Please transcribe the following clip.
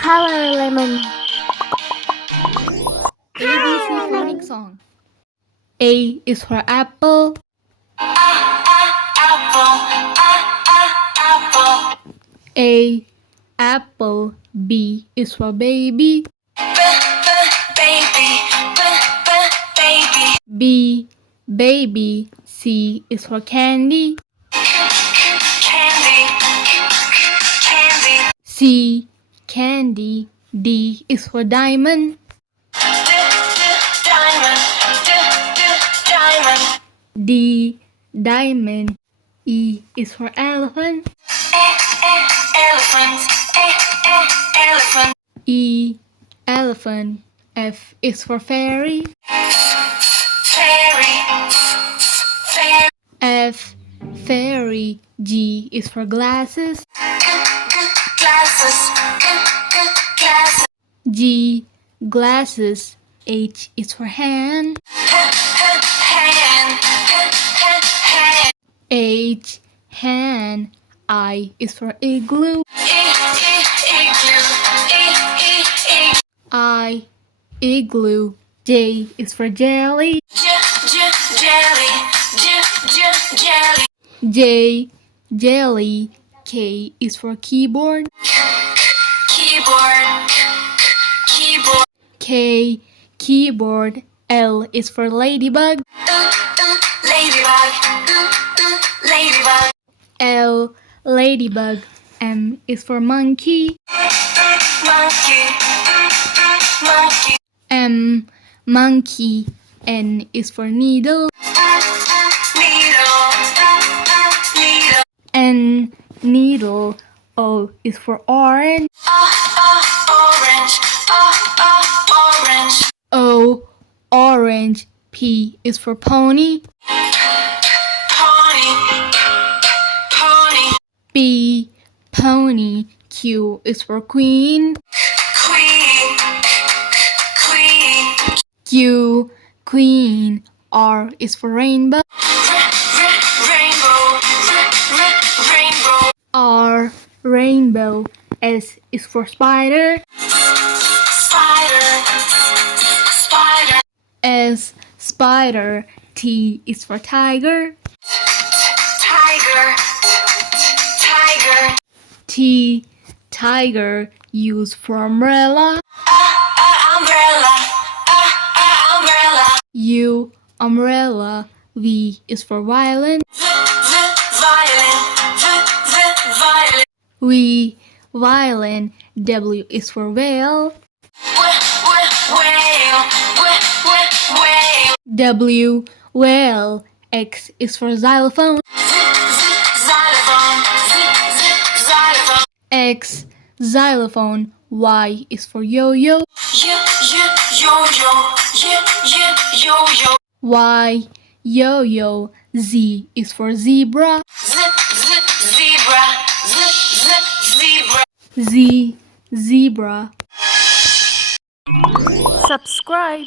Color lemon. ABC phonics song. A is for apple. A apple. B is for baby. B baby. C is for candy. C candy. D is for diamond. D diamond. E is for elephant. E elephant. F is for fairy. F fairy. G is for glasses. G glasses. H is for hand. H hand. I is for igloo. I igloo. J is for jelly. J jelly. K is for keyboard. K keyboard. L is for ladybug. L ladybug. M is for monkey. M monkey. N is for needle. N needle. O is for orange. O orange. P is for pony. P pony. Q is for queen. Q queen. R is for rainbow. R rainbow. S is for spider. S spider. T is for tiger. T tiger. U is for umbrella. U umbrella. V is for violin. V violin. W is for whale. W whale. X is for xylophone. X xylophone. Y is for yo-yo. Y yo-yo. Z is for zebra. Z zebra. Subscribe.